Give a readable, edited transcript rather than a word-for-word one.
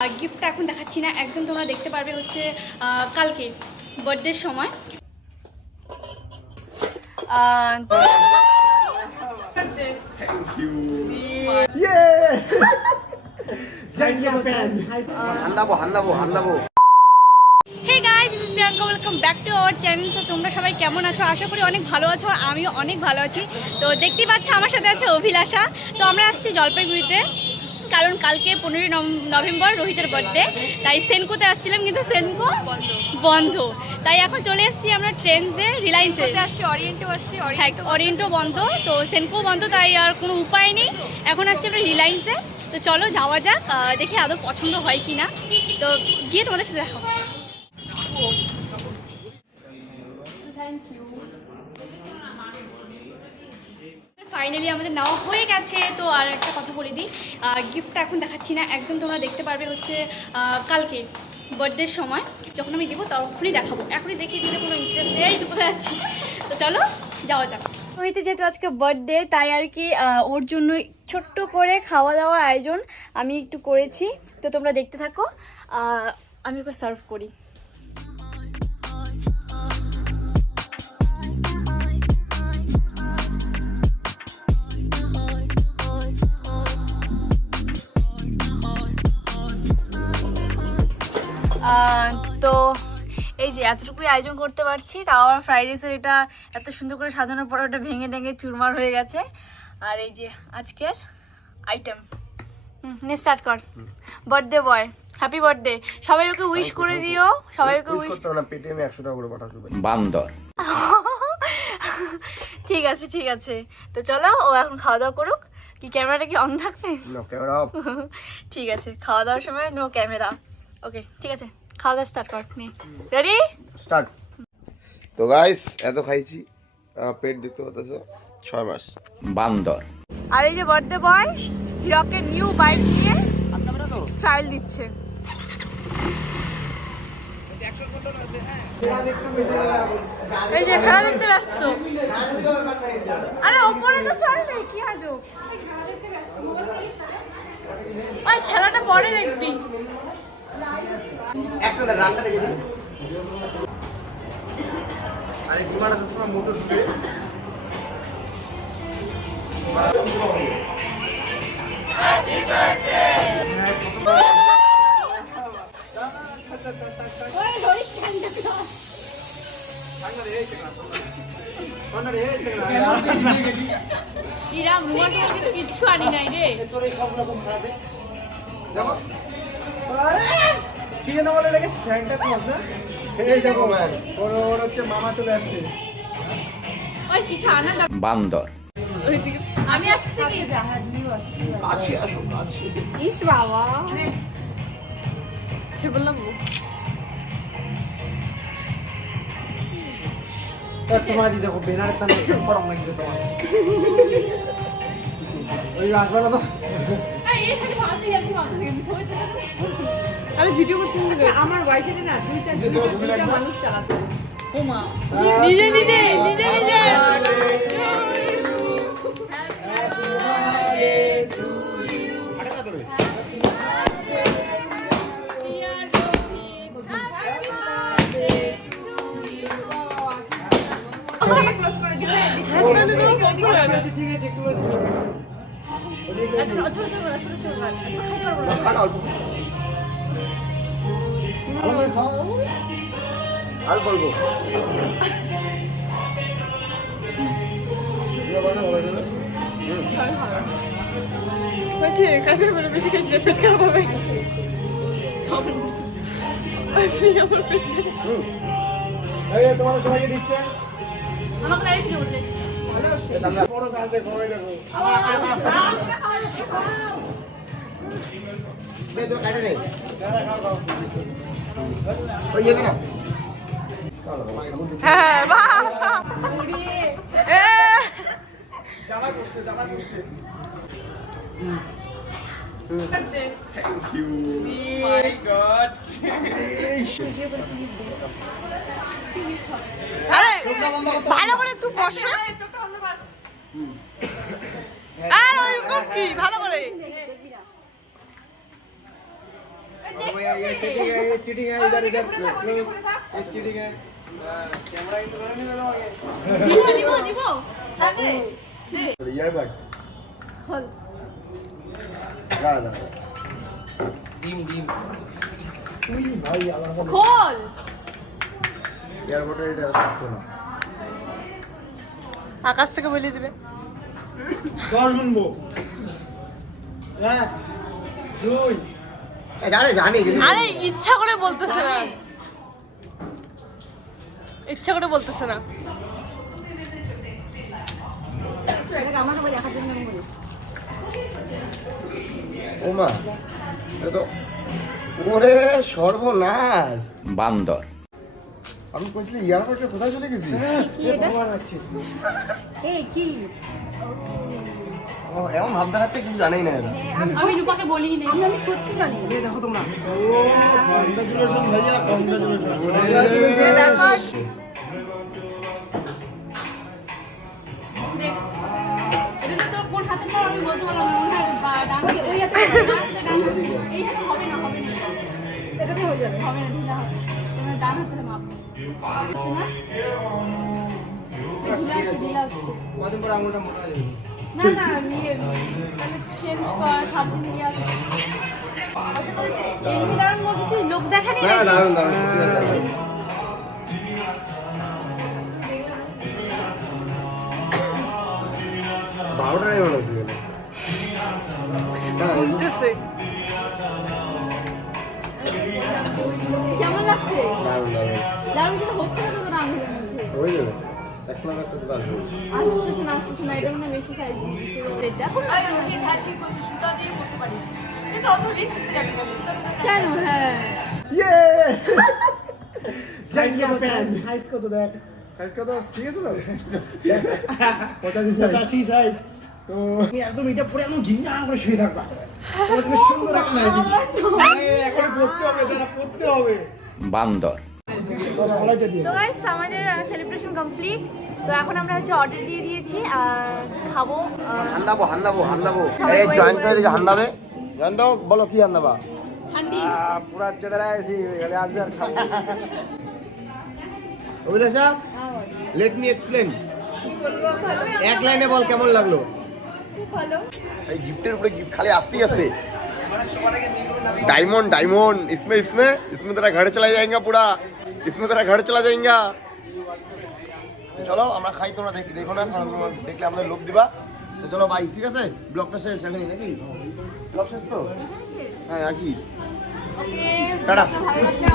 Gift এখন দেখাচ্ছি না, একদম তোমরা দেখতে পারবে হচ্ছে কালকে বার্থডে সময়। Hey guys, this is Priyanka. Welcome back to our channel. তো তোমরা সবাই কেমন আছো? আশা করি অনেক ভালো আছো, আর আমিও অনেক ভালো আছি। তো দেখতেই পাচ্ছ আমার সাথে আছে অভিলাষা। তো আমরা আসছি জলপাইগুড়িতে, কারণ কালকে 15 নভেম্বর রোহিতের বার্থডে, তাই সেনকোতে আসছিলাম কিন্তু সেনকো বন্ধ। তাই এখন চলে এসেছি আমরা ট্রেনসে, রিলায়েন্সে আসছি, অরিয়েন্টেও আসছি, অরিয়েন্টও বন্ধ, তো সেনকো বন্ধ, তাই আর কোনো উপায় নেই। এখন আসছি আমরা রিলায়েন্সে। তো চলো যাওয়া যাক, দেখি আদৌ পছন্দ হয় কি না। তো গিয়ে তোমাদের সাথে দেখা হচ্ছে। ফাইনালি আমাদের নেওয়া হয়ে গেছে। তো আর একটা কথা বলে দিই, গিফটটা এখন দেখাচ্ছি না, একদম তোমরা দেখতে পারবে হচ্ছে কালকে বার্থডের সময় যখন আমি দেবো তখনই দেখাবো। এখনই দেখিয়ে দিলে কোনো ইন্টারেস্ট নেই, তো কোথায় যাচ্ছি। তো চলো যাওয়া যাক। রোহিতের যেহেতু আজকে বার্থডে, তাই আর কি ওর জন্য ছোট্ট করে খাওয়া দাওয়ার আয়োজন আমি একটু করেছি। তো তোমরা দেখতে থাকো, আমি ওকে সার্ভ করি। তো এই যে এতটুকুই আয়োজন করতে পারছি, তাও আমার ফ্রাইড রাইসের এটা এত সুন্দর করে সাজানোর পর ওটা ভেঙে ভেঙে চুরমার হয়ে গেছে। আর এই যে আজকের আইটেম। স্টার্ট কর। Birthday boy, happy birthday. সবাই ওকে উইশ করে দিও, সবাই ওকে উইশ করতে না, পেটে আমি 100 টাকা করে পাঠাবো। বান্দর। ঠিক আছে ঠিক আছে। তো চলো, ও এখন খাওয়া দাওয়া করুক। কি ক্যামেরাটা কি অন থাকবে? No camera off. ঠিক আছে, খাওয়া দাওয়ার সময় নো ক্যামেরা। ওকে ঠিক আছে, খাওয়া দাওয়া স্টার্ট কর। নে রেডি, স্টার্ট। তো গাইস এত খাইছি, পেট দিতে হতেছে 6 মাস। বান্দর। আর এই যে বার্থডে বয় হিরকের নিউ বাইক নিয়ে চাইল দিচ্ছে। এই যে খেলা দেখতে ব্যস্ত। আরে ওপরে তো চল না, কি আজব। ওই খেলাটা পরে দেখবি। একসাথে রান্না দেখে দিই। আরে বিমানটা সবসময় মোটর ঢুকে। Happy birthday. ওই রোহিত কান্না কর। কান্না রে চেকনা। কান্না রে চেকনা। ইরা মুয়াটা কিন্তু কিচ্ছু আনি নাই রে। তোর এই সব রকম খাবে। দেখো। আরে কি যেন বলে এটাকে সেন্টা ক্লজ না? এই দেখো ম্যান, ওর হচ্ছে মামা চলে আসছে। ওই কিছু আনা দাও। বান্দর। আমি আসছি কি? আছে আসো আছে। ইস বাবা। ছে বললাম তোমার দি দেখো বেনার তানে ফরম লাগবে তোমার। ওই আসবে না তো? আরে ভিডিও করছিস? আচ্ছা আমার ওয়াইফাই না দুইটা মানুষ চালাতো। ও মা নিজে নিজে নিজে নিজে। ঠিক আছে ক্লোজ। আর বলবো বেশি খেয়েছে পেট খারাপ হবে। তোমাদের তোমাকে দিচ্ছে আমাকে লাইট দিয়ে বললে বড় গাছ দেখো, ওই দেখো হ্যাঁ জামাই বসছে জামাই বসছে। Thank you my God. আরে ভালো করে একটু বসা। আর ওইরকম কি ভালো করে भैया ये चीटिंग है, ये चीटिंग है, इधर इधर क्लोज, ये चीटिंग है। कैमरा इन तो नहीं लगा ये। দিব আরে ईयरबड হল ला ला ডিম ডিম उई भाई आला খোল ईयरबड এটা থাকতো না আকাশ থেকে বলে দিবে কর শুনবো এক দুই জানি কিন্তু আরে ইচ্ছা করে বলতেছে না, ইচ্ছা করে বলতেছে না। ওমা এটা তো ওরে সর্বনাশ বান্দর আমি কইছিলি এয়ারপোর্টে কোথায় চলে গেছি কি এটা এই কি ও এমন ভাব দেখাচ্ছে কিছু জানেই না এটা আমি রূপাকে বলি না আমি সত্যি জানি না এই দেখো তোমরা কংগ্রেচুলেশন ভাইয়া কংগ্রেচুলেশন দেখ এটা তো তোর কোন হাতে পাও আমি বলতে পারলাম না মনে হয় ডান হাতে ওই হাতে এই হাতে হবে না এটাতে হয়ে যাবে হবে না ঢিলা হবে তোমার ডান হাতে মাপ হচ্ছে না ঢিলা হচ্ছে কদিন পর আঙুলটা মোটা হয়ে যাবে না নিয়ে তাহলে চেঞ্জ কর 7 দিন নিয়ে আসো এমনি দারুণ বলতেছি লোক দেখানি না দারুন দারুন বারোটাই মনে হচ্ছে বলতেছে কেমন লাগছে দারুন দারুন দারুণ কিন্তু হচ্ছে না তো তোর আঙুলের মধ্যে হয়ে যাবে এক না একটা তো আসবে আসতেছে না এটা মনে বেশি সাইজ দিচ্ছে এটা আর রোহি ধাচি বলছে সুতা দিয়ে করতে পারিস, কিন্তু অত রিস্ক দিতে যাবে না, সুতা কেন হ্যাঁ ইয়ে সাইজ কত দেখ সাইজ কত ঠিক আছে তো 85 সাইজ তো তুমি একদম এটা পরে এমন ঘিন্না করে শুয়ে থাকবা তোমার জন্য সুন্দর একটা নাইটি এখন পড়তে হবে দাঁড়া পড়তে হবে বান্দর তো সবাইকে দিয়ে তো গাইস আমাদের সেলিব্রেশন কমপ্লিট তো এখন আমরা হচ্ছে অর্ডার দিয়ে দিয়েছি খাবো হান্দাবো এই জয়েন্ট হয়ে দিকে হান্দাবে জানো বলো কি হান্দাবা হান্ডি পুরা চেদারা আইছি এখানে আসবে আর খাচ্ছি অভিলাষা লেট মি এক্সপ্লেন এক লাইনে বল কেমন লাগলো খুব ভালো এই গিফটের উপরে গিফট খালি আসতেই আসতে डायमंड इसमें तेरा घर चला जाएगा पूरा इसमें तेरा घर चला जाएगा চলো আমরা খাই তোমরা দেখো না কারণ তোমরা দেখলে আমাদের লোভ দিবা তো চলো ভাই ঠিক আছে ব্লগটা শেষ এখনই নাকি ব্লগ শেষ তো হ্যাঁ একই ওকে টাটা